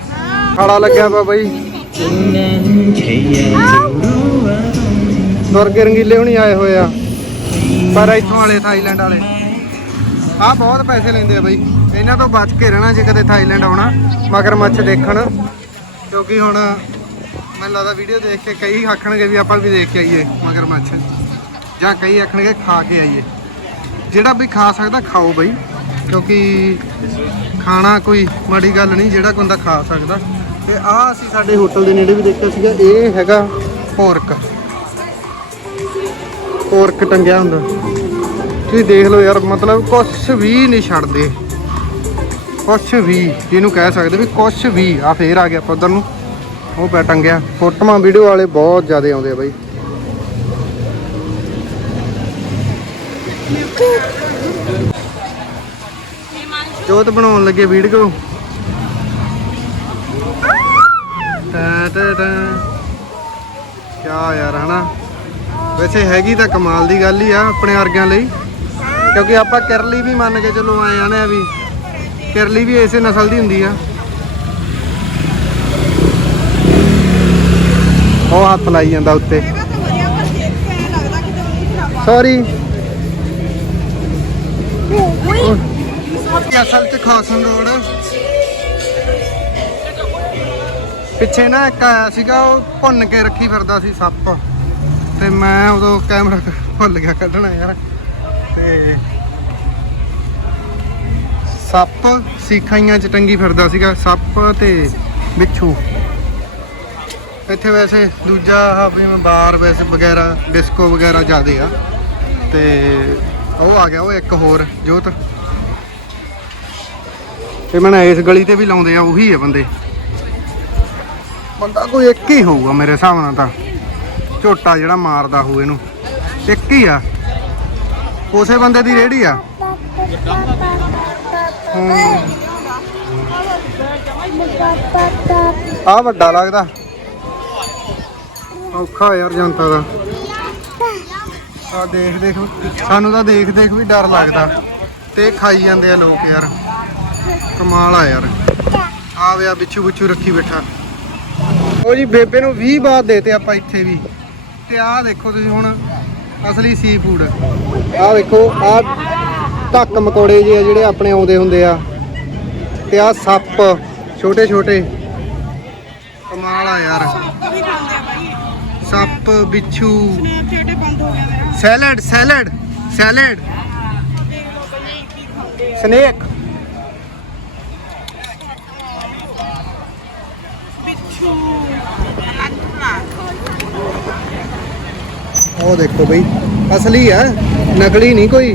ਖਾੜਾ ਲੱਗਿਆ ਵਾ ਬਈ। ਦੁਰਗੇ ਰੰਗੀਲੇ ਹੁਣੀ ਆਏ ਹੋਏ ਆ। ਪਰ ਇੱਥੋਂ ਵਾਲੇ ਥਾਈਲੈਂਡ ਵਾਲੇ। ਆ ਬਹੁਤ ਪੈਸੇ ਲੈਂਦੇ ਆ ਬਾਈ। ਇਹਨਾਂ ਤੋਂ ਬਚ ਕੇ ਰਹਿਣਾ ਜੇ ਕਦੇ ਥਾਈਲੈਂਡ ਆਉਣਾ, ਮਗਰਮੱਛ ਦੇਖਣ। ਕਿਉਂਕਿ ਹੁਣ ਮੈਨੂੰ ਲੱਗਦਾ ਵੀਡੀਓ ਦੇਖ ਕੇ ਕਈ ਆਖਣਗੇ ਵੀ ਆਪਾਂ ਵੀ ਦੇਖ ਕੇ ਆਈਏ ਮਗਰਮੱਛ। ਜਾਂ ਕਈ ਆਖਣਗੇ ਖਾ ਕੇ ਆਈਏ। ਜਿਹੜਾ ਵੀ ਖਾ ਸਕਦਾ ਖਾਓ ਬਈ। ਕਿਉਂਕਿ ਖਾਣਾ ਕੋਈ ਮਾੜੀ ਗੱਲ ਨਹੀਂ, ਜਿਹੜਾ ਕੋਈ ਬੰਦਾ ਖਾ ਸਕਦਾ। ਤੇ ਆ ਅਸੀਂ ਸਾਡੇ ਹੋਟਲ ਦੇ ਨੇੜੇ ਵੀ ਦੇਖਿਆ ਸੀਗਾ, ਇਹ ਹੈਗਾ ਪੋਰਕ। ਪੋਰਕ ਟੰਗਿਆ ਹੁੰਦਾ। ਤੁਸੀਂ ਦੇਖ ਲਓ ਯਾਰ, ਮਤਲਬ ਕੁਛ ਵੀ ਨਹੀਂ ਛੱਡਦੇ। ਕੁਛ ਵੀ, ਜਿਹਨੂੰ ਕਹਿ ਸਕਦੇ ਵੀ ਕੁਛ ਵੀ। ਆ ਫੇਰ ਆ ਗਿਆ ਆਪਾਂ ਉਧਰ ਨੂੰ। ਉਹ ਪੈ ਟੰਗਿਆ। ਫੋਟੋਆਂ ਵੀਡੀਓ ਵਾਲੇ ਬਹੁਤ ਜ਼ਿਆਦਾ ਆਉਂਦੇ ਆ ਬਾਈ। ਜੋਤ ਬਣਾਉਣ ਲੱਗੇ ਵੀਡੀਓ ਟਾ ਟਾ ਟਾ। ਕਿਆ ਯਾਰ, ਹਨਾ? ਵੈਸੇ ਹੈਗੀ ਤਾਂ ਕਮਾਲ ਦੀ ਗੱਲ ਹੀ ਆ, ਆਪਣੇ ਵਰਗਿਆਂ ਲਈ। ਕਿਉਂਕਿ ਆਪਾਂ ਕਿਰਲੀ ਵੀ ਮੰਨ ਕੇ ਚਲੋ ਆਏ ਆਣੇ ਆ ਵੀ। ਕਿਰਲੀ ਵੀ ਇਸੇ ਨਸਲ ਦੀ ਹੁੰਦੀ ਆ। ਉਹ ਹੱਥ ਲਾਈ ਜਾਂਦਾ ਉੱਤੇ। ਸੌਰੀ ਅਸਲ ਚ ਖਾਸਨ ਰੋਡ। ਪਿੱਛੇ ਨਾ ਇੱਕ ਆਇਆ ਸੀਗਾ ਉਹ ਭੁੰਨ ਕੇ ਰੱਖੀ ਫਿਰਦਾ ਸੀ ਸੱਪ। ਤੇ ਮੈਂ ਉਦੋਂ ਕੈਮਰਾ ਭੁੱਲ ਗਿਆ ਕੱਢਣਾ ਯਾਰ। ਤੇ ਸੱਪ ਸੀਖਾਈਆਂ ਚ ਟੰਗੀ ਫਿਰਦਾ ਸੀਗਾ, ਸੱਪ ਤੇ ਬਿੱਛੂ। ਇੱਥੇ ਵੈਸੇ ਦੂਜਾ ਆਹ ਵੀ ਬਾਰ ਵੈਸੇ ਵਗੈਰਾ ਡਿਸਕੋ ਵਗੈਰਾ ਜ਼ਿਆਦੇ ਆ। ਤੇ ਉਹ ਆ ਗਿਆ, ਉਹ ਇੱਕ ਹੋਰ, ਜੋਤ। ਤੇ ਮੈਂ ਇਸ ਗਲੀ ਤੇ ਵੀ ਲਾਉਂਦੇ ਆ, ਉਹੀ ਆ ਬੰਦੇ। ਬੰਦਾ ਕੋਈ ਇੱਕ ਹੀ ਹੋਊਗਾ ਮੇਰੇ ਹਿਸਾਬ ਨਾਲ ਤਾਂ। ਝੋਟਾ ਜਿਹੜਾ ਮਾਰਦਾ ਹੋਊ ਇਹਨੂੰ। ਇੱਕ ਹੀ ਆ। ਉਸੇ ਬੰਦੇ ਦੀ ਰੇੜੀ ਆ? ਆ ਵੱਡਾ ਲੱਗਦਾ। ਔਖਾ ਯਾਰ ਜਨਤਾ ਦਾ। ਆ ਦੇਖ ਦੇਖ ਸਾਨੂੰ ਤਾਂ ਦੇਖ ਦੇਖ ਵੀ ਡਰ ਲੱਗਦਾ। ਤੇ ਖਾਈ ਜਾਂਦੇ ਆ ਲੋਕ ਯਾਰ। ਕਮਾਲ ਆ ਯਾਰ। ਆ ਵੇ ਆ ਬਿੱਛੂ ਬਿੱਛੂ ਰੱਖੀ ਬੈਠਾ। ਉਹ ਜੀ ਬੇਬੇ ਨੂੰ 20 ਬਾਤ ਦੇਤੇ ਆਪਾਂ ਇੱਥੇ ਵੀ। ਤੇ ਆਹ ਦੇਖੋ ਤੁਸੀਂ ਹੁਣ ਅਸਲੀ ਸੀ ਫੂਡ ਆਹ ਦੇਖੋ ਆਹ ਟੱਕ ਮਕੌੜੇ ਜਿਹੇ ਆ ਜਿਹੜੇ ਆਪਣੇ ਆਉਂਦੇ ਹੁੰਦੇ ਆ। ਤੇ ਆਹ ਸੱਪ ਛੋਟੇ ਛੋਟੇ ਕਮਾਲ ਆ ਯਾਰ। ਸੱਪ ਬਿੱਛੂ। ਸਨੈਪਚੈਟ ਬੰਦ ਹੋ ਗਿਆ ਮੇਰਾ ਸੈਲਡ ਸੈਲਡ। Salad snake. ਉਹ ਦੇਖੋ ਬਈ ਅਸਲੀ ਆ ਨਕਲੀ ਨਹੀਂ ਕੋਈ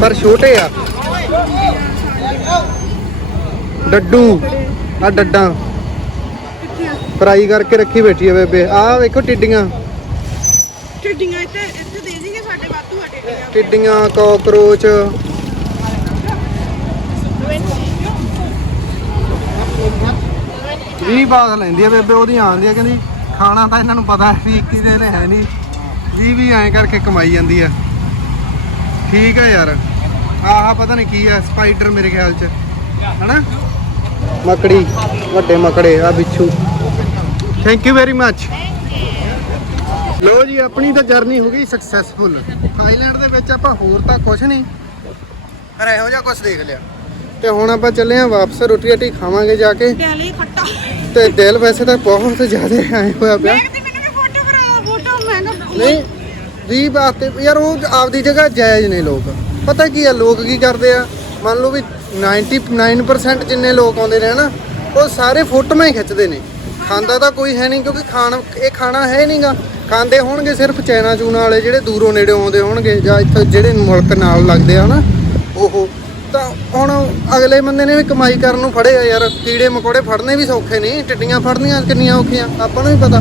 ਪਰ ਛੋਟੇ ਆ। ਡੱਡੂ ਆ ਡੱਡਾਂ। ਫਰਾਈ ਕਰਕੇ ਰੱਖੀ ਬੈਠੀ ਆ ਬੇਬੇ। ਆਹ ਵੇਖੋ ਟਿੱਡੀਆਂ। ਟਿੱਡੀਆਂ ਇੱਥੇ ਇੱਥੇ ਦੇ ਦੇਗੇ ਸਾਡੇ ਵਾਧੂ ਆ ਟਿੱਡੀਆਂ। ਟਿੱਡੀਆਂ ਕਾਕਰੋਚ। ਵੀ ਬਾਤ ਲੈਂਦੀ ਆ ਬੇਬੇ ਉਹਦੀ ਆਂਦੀ ਆ ਕਹਿੰਦੀ ਖਾਣਾ ਤਾਂ ਇਹਨਾਂ ਨੂੰ ਪਤਾ ਇੱਕੀ ਦੇ ਨੇ ਹੈ ਨਹੀਂ। ਵੀ ਵੀ ਐਂ ਕਰਕੇ ਕਮਾਈ ਜਾਂਦੀ ਆ। ਠੀਕ ਆ ਯਾਰ। ਆਹ ਪਤਾ ਨਹੀਂ ਕੀ ਆ ਸਪਾਈਡਰ ਮੇਰੇ ਖਿਆਲ ਚ। ਹਨਾ? ਮਕੜੀ ਵੱਡੇ ਮਕੜੇ ਆ ਬਿੱਛੂ। ਥੈਂਕ ਯੂ ਵੈਰੀ ਮੱਚ ਲੋ ਜੀ ਆਪਣੀ ਤਾਂ ਜਰਨੀ ਹੋ ਗਈ ਸਕਸੈਸਫੁਲ ਥਾਈਲੈਂਡ ਦੇ ਵਿੱਚ ਆਪਾਂ ਹੋਰ ਤਾਂ ਕੁਝ ਨਹੀਂ ਪਰ ਇਹੋ ਜਿਹਾ ਕੁਝ ਦੇਖ ਲਿਆ। ਤੇ ਹੁਣ ਆਪਾਂ ਚੱਲੇ ਆਂ ਵਾਪਸ ਰੋਟੀ ਰੋਟੀ ਖਾਵਾਂਗੇ ਜਾ ਕੇ। ਤੇ ਦਿਲ ਵੈਸੇ ਤਾਂ ਬਹੁਤ ਜ਼ਿਆਦਾ ਆਏ ਹੋਇਆ ਪਿਆ ਦੇਖਦੀ ਮੈਨੂੰ ਵੀ ਫੋਟੋ ਕਰਾ ਫੋਟੋ ਮੈਂ ਕਿਹਾ ਨਹੀਂ ਵੀ ਵਾਸਤੇ, ਯਾਰ ਉਹ ਆਪਦੀ ਜਗ੍ਹਾ ਜਾਇਜ਼ ਨੇ ਲੋਕ। ਪਤਾ ਕੀ ਆ, ਲੋਕ ਕੀ ਕਰਦੇ ਆ? ਮੰਨ ਲਓ ਵੀ 99% ਜਿੰਨੇ ਲੋਕ ਆਉਂਦੇ ਨੇ ਨਾ ਉਹ ਸਾਰੇ ਫੋਟੋਆਂ ਹੀ ਖਿੱਚਦੇ ਨੇ। ਖਾਂਦਾ ਤਾਂ ਕੋਈ ਹੈ ਨਹੀਂ, ਕਿਉਂਕਿ ਖਾਣ, ਇਹ ਖਾਣਾ ਹੈ ਨਹੀਂਗਾ। ਖਾਂਦੇ ਹੋਣਗੇ ਸਿਰਫ ਚੈਨਾ ਚੂਨਾ ਵਾਲੇ, ਜਿਹੜੇ ਦੂਰੋਂ ਨੇੜੇ ਆਉਂਦੇ ਹੋਣਗੇ, ਜਾਂ ਇੱਥੇ ਜਿਹੜੇ ਮੁਲਕ ਨਾਲ ਲੱਗਦੇ ਆ ਨਾ ਉਹ। ਤਾਂ ਹੁਣ ਅਗਲੇ ਬੰਦੇ ਨੇ ਵੀ ਕਮਾਈ ਕਰਨ ਨੂੰ ਫੜੇ ਆ ਯਾਰ, ਕੀੜੇ ਮਕੌੜੇ ਫੜਨੇ ਵੀ ਸੌਖੇ ਨਹੀਂ ਟਿੱਡੀਆਂ ਫੜਨੀਆਂ ਕਿੰਨੀਆਂ ਔਖੀਆਂ, ਆਪਾਂ ਨੂੰ ਵੀ ਪਤਾ।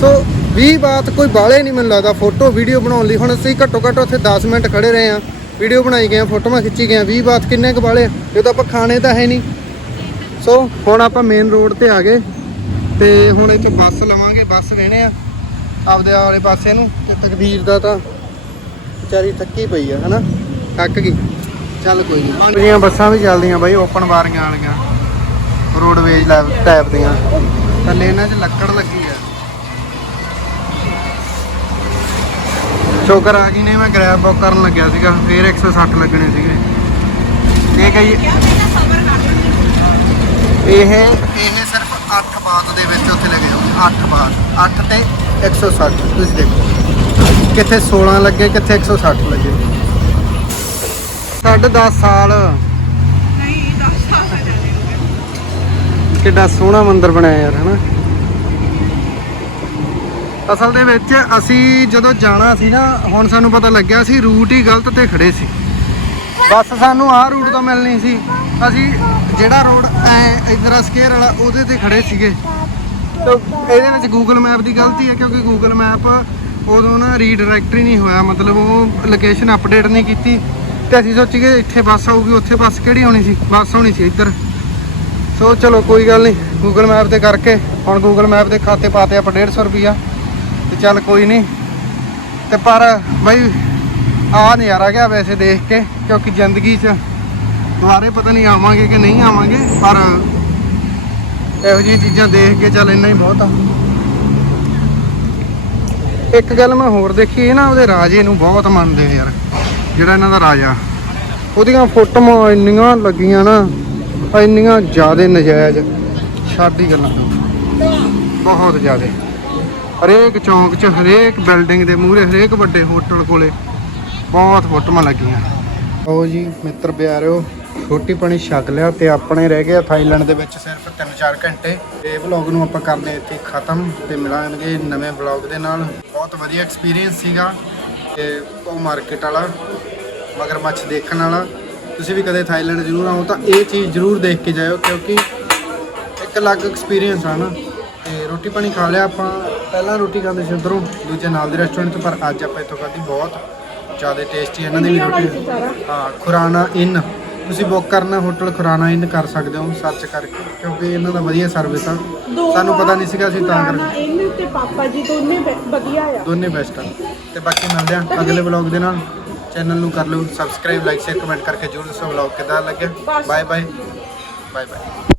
ਸੋ 20 ਬਾਤ ਕੋਈ ਬਾਲੇ ਨਹੀਂ ਮੈਨੂੰ ਲੱਗਦਾ। ਫੋਟੋ, ਵੀਡੀਓ ਬਣਾਉਣ ਲਈ। ਹੁਣ ਅਸੀਂ ਘੱਟੋ ਘੱਟ ਉੱਥੇ 10 ਮਿੰਟ ਖੜੇ ਰਹੇ ਆ ਵੀਡੀਓ ਬਣਾਈ ਗਏ ਆ ਫੋਟੋਆਂ ਖਿੱਚੀ ਗਏ ਆ 20 ਬਾਤ ਕਿੰਨੇ ਕੁ ਬਾਲੇ? ਆ? ਜਦੋਂ ਆਪਾਂ ਖਾਣੇ ਤਾਂ ਹੈ ਨਹੀਂ। ਸੋ ਹੁਣ ਆਪਾਂ ਮੇਨ ਰੋਡ ਤੇ ਆ ਗਏ। ਤੇ ਹੁਣ ਇੱਥੇ ਬੱਸ ਲਵਾਂਗੇ। ਬੱਸ ਰਹਿਣੇ ਆ ਆਪਦੇ ਵਾਲੇ ਪਾਸੇ ਨੂੰ। ਤੇ ਤਕਦੀਰ ਦਾ ਤਾਂ ਵਿਚਾਰੀ ਥੱਕੀ ਪਈ ਆ, ਹਨਾ? ਥੱਕ ਗਈ। ਚੱਲ ਕੋਈ ਨਹੀਂ ਜਿਹੜੀਆਂ ਬੱਸਾਂ ਵੀ ਚੱਲਦੀਆਂ ਬਾਈ ਓਪਨ ਬਾਰੀਆਂ ਵਾਲੀਆਂ। ਰੋਡਵੇਜ ਟਾਈਪ ਦੀਆਂ। ਥੱਲੇ ਇਹਨਾਂ 'ਚ ਲੱਕੜ ਲੱਗੀ ਆ। ਸ਼ੋਕਰ ਆ ਗਈ ਨੇ ਮੈਂ ਗ੍ਰੈਬ ਬੁੱਕ ਕਰਨ ਲੱਗਿਆ ਸੀਗਾ ਫੇਰ 160 ਲੱਗਣੇ ਸੀਗੇ। ਇਹ ਕਹੀ ਇਹ ਇਹ ਸਿਰਫ 8 ਬਾਤ ਦੇ ਵਿੱਚ ਉੱਥੇ ਲੱਗੇ ਹੋ 8 ਬਾਤ 8 ਤੇ 160 ਤੁਸੀਂ ਦੇਖੋ। ਕਿੱਥੇ 16 ਲੱਗੇ ਕਿੱਥੇ 160 ਲੱਗੇ। ਸਾਢੇ 10 ਸਾਲ। ਨਹੀਂ 10 ਸਾਲ ਕਿੱਡਾ ਸੋਹਣਾ ਮੰਦਿਰ ਬਣਾਇਆ ਯਾਰ ਹਨਾ? ਅਸਲ ਦੇ ਵਿੱਚ ਅਸੀਂ ਜਦੋਂ ਜਾਣਾ ਸੀ ਨਾ, ਹੁਣ ਸਾਨੂੰ ਪਤਾ ਲੱਗਿਆ ਸੀ ਰੂਟ ਹੀ ਗਲਤ ਤੇ ਖੜੇ ਸੀ। ਬੱਸ ਸਾਨੂੰ ਆਹ ਰੂਟ ਤੋਂ ਮਿਲਣੀ ਸੀ। ਅਸੀਂ ਜਿਹੜਾ ਰੋਡ ਐ ਇਧਰ ਸਕੇਅਰ ਵਾਲਾ, ਉਹਦੇ ਤੇ ਖੜੇ ਸੀਗੇ। ਤੇ ਇਹਦੇ ਵਿੱਚ ਗੂਗਲ ਮੈਪ ਦੀ ਗਲਤੀ ਹੈ, ਕਿਉਂਕਿ ਗੂਗਲ ਮੈਪ ਉਦੋਂ ਨਾ ਰੀਡਾਇਰੈਕਟ ਹੀ ਨਹੀਂ ਹੋਇਆ। ਮਤਲਬ ਉਹ ਲੋਕੇਸ਼ਨ ਅਪਡੇਟ ਨਹੀਂ ਕੀਤੀ। ਤੇ ਅਸੀਂ ਸੋਚੀਏ ਇੱਥੇ ਬੱਸ ਆਊਗੀ, ਉੱਥੇ ਬੱਸ ਕਿਹੜੀ ਹੋਣੀ ਸੀ? ਬੱਸ ਹੋਣੀ ਸੀ ਇੱਧਰ। ਸੋ ਚਲੋ, ਕੋਈ ਗੱਲ ਨਹੀਂ। ਗੂਗਲ ਮੈਪ ਤੇ ਕਰਕੇ, ਹੁਣ ਗੂਗਲ ਮੈਪ ਦੇ ਖਾਤੇ ਪਾਤੇ ਆਪਾਂ 150 ਰੁਪਿਆ ਤੇ ਚੱਲ ਕੋਈ ਨਹੀਂ। ਤੇ ਪਰ ਬਈ ਆ ਨਜ਼ਾਰਾ ਗਿਆ ਵੈਸੇ ਦੇਖ ਕੇ, ਕਿਉਂਕਿ ਜ਼ਿੰਦਗੀ 'ਚ ਦੁਬਾਰੇ ਪਤਾ ਨਹੀਂ ਆਵਾਂਗੇ ਕਿ ਨਹੀਂ ਆਵਾਂਗੇ, ਪਰ ਇਹੋ ਜਿਹੀ ਚੀਜ਼ਾਂ ਦੇਖ ਕੇ ਚੱਲ ਇੰਨਾ ਹੀ ਬਹੁਤ ਆ। ਇੱਕ ਗੱਲ ਮੈਂ ਹੋਰ ਦੇਖੀ, ਇਹ ਨਾ ਉਹਦੇ ਰਾਜੇ ਨੂੰ ਬਹੁਤ ਮੰਨਦੇ ਯਾਰ, ਜਿਹੜਾ ਇਹਨਾਂ ਦਾ ਰਾਜਾ। ਉਹਦੀਆਂ ਫੋਟੋਆਂ ਇੰਨੀਆਂ ਲੱਗੀਆਂ ਨਾ, ਇੰਨੀਆਂ ਜ਼ਿਆਦੇ ਨਜਾਇਜ਼, ਛੱਡ ਹੀ ਗੱਲਾਂ। ਬਹੁਤ ਜ਼ਿਆਦੇ। ਹਰੇਕ ਚੌਂਕ 'ਚ, ਹਰੇਕ ਬਿਲਡਿੰਗ ਦੇ ਮੂਹਰੇ, ਹਰੇਕ ਵੱਡੇ ਹੋਟਲ ਕੋਲੇ ਬਹੁਤ ਫੋਟੋਆਂ ਲੱਗੀਆਂ। ਆਓ ਜੀ, ਮਿੱਤਰ ਪਿਆਰਿਓ ਛੋਟੀ ਪਾਣੀ ਛਕ ਲਿਆ ਤੇ ਆਪਣੇ ਰਹਿ ਗਏ ਥਾਈਲੈਂਡ ਦੇ ਵਿੱਚ ਸਿਰਫ 3-4 ਘੰਟੇ। ਤੇ ਵਲੌਗ ਨੂੰ ਆਪਾਂ ਕਰਦੇ ਇੱਥੇ ਖਤਮ ਤੇ ਮਿਲਾਂਗੇ ਨਵੇਂ ਵਲੌਗ ਦੇ ਨਾਲ। ਬਹੁਤ ਵਧੀਆ ਐਕਸਪੀਰੀਅੰਸ ਸੀਗਾ ਤੇ ਉਹ ਮਾਰਕੀਟ ਵਾਲਾ, ਮਗਰਮੱਛ ਦੇਖਣ ਵਾਲਾ। ਤੁਸੀਂ ਵੀ ਕਦੇ ਥਾਈਲੈਂਡ ਜ਼ਰੂਰ ਆਓ ਤਾਂ ਇਹ ਚੀਜ਼ ਜ਼ਰੂਰ ਦੇਖ ਕੇ ਜਾਇਓ ਕਿਉਂਕਿ ਇੱਕ ਅਲੱਗ ਐਕਸਪੀਰੀਅੰਸ ਆ ਨਾ। ਤੇ ਰੋਟੀ ਪਾਣੀ ਖਾ ਲਿਆ ਆਪਾਂ ਪਹਿਲਾਂ ਰੋਟੀ ਖਾਂਦੇ ਸੀ ਉਧਰੋਂ ਦੂਜੇ ਨਾਲ ਦੇ ਰੈਸਟੋਰੈਂਟ ਤੋਂ ਪਰ ਅੱਜ ਆਪਾਂ ਇੱਥੋਂ ਖਾਧੀ ਬਹੁਤ ਜ਼ਿਆਦਾ ਟੇਸਟੀ ਇਹਨਾਂ ਦੀ ਵੀ ਰੋਟੀ ਹਾਂ ਖੁਰਾਨਾ ਇਨ ਤੁਸੀਂ ਬੁੱਕ ਕਰਨਾ ਹੋਟਲ ਖੁਰਾਨਾ ਇਨ ਕਰ ਸਕਦੇ ਹੋ ਸਰਚ ਕਰਕੇ ਕਿਉਂਕਿ ਇਹਨਾਂ ਦਾ ਵਧੀਆ ਸਰਵਿਸ ਆ। ਸਾਨੂੰ ਪਤਾ ਨਹੀਂ ਸੀਗਾ ਅਸੀਂ ਤਾਂ ਕਰਕੇ। ਇਹਨੇ ਤੇ ਪਾਪਾ ਜੀ ਦੋਨੇ ਵਧੀਆ ਆ। ਦੋਨੇ ਬੈਸਟ ਆ। ਤੇ ਬਾਕੀ ਮਿਲਦੇ ਆ ਅਗਲੇ ਵਲੌਗ ਦੇ ਨਾਲ। ਚੈਨਲ ਨੂੰ ਕਰ ਲਓ ਸਬਸਕ੍ਰਾਈਬ ਲਾਈਕ ਸ਼ੇਅਰ ਕਮੈਂਟ ਕਰਕੇ ਜਰੂਰ ਦੱਸੋ ਵਲੌਗ ਕਿਦਾਂ ਲੱਗਿਆ। Bye bye bye bye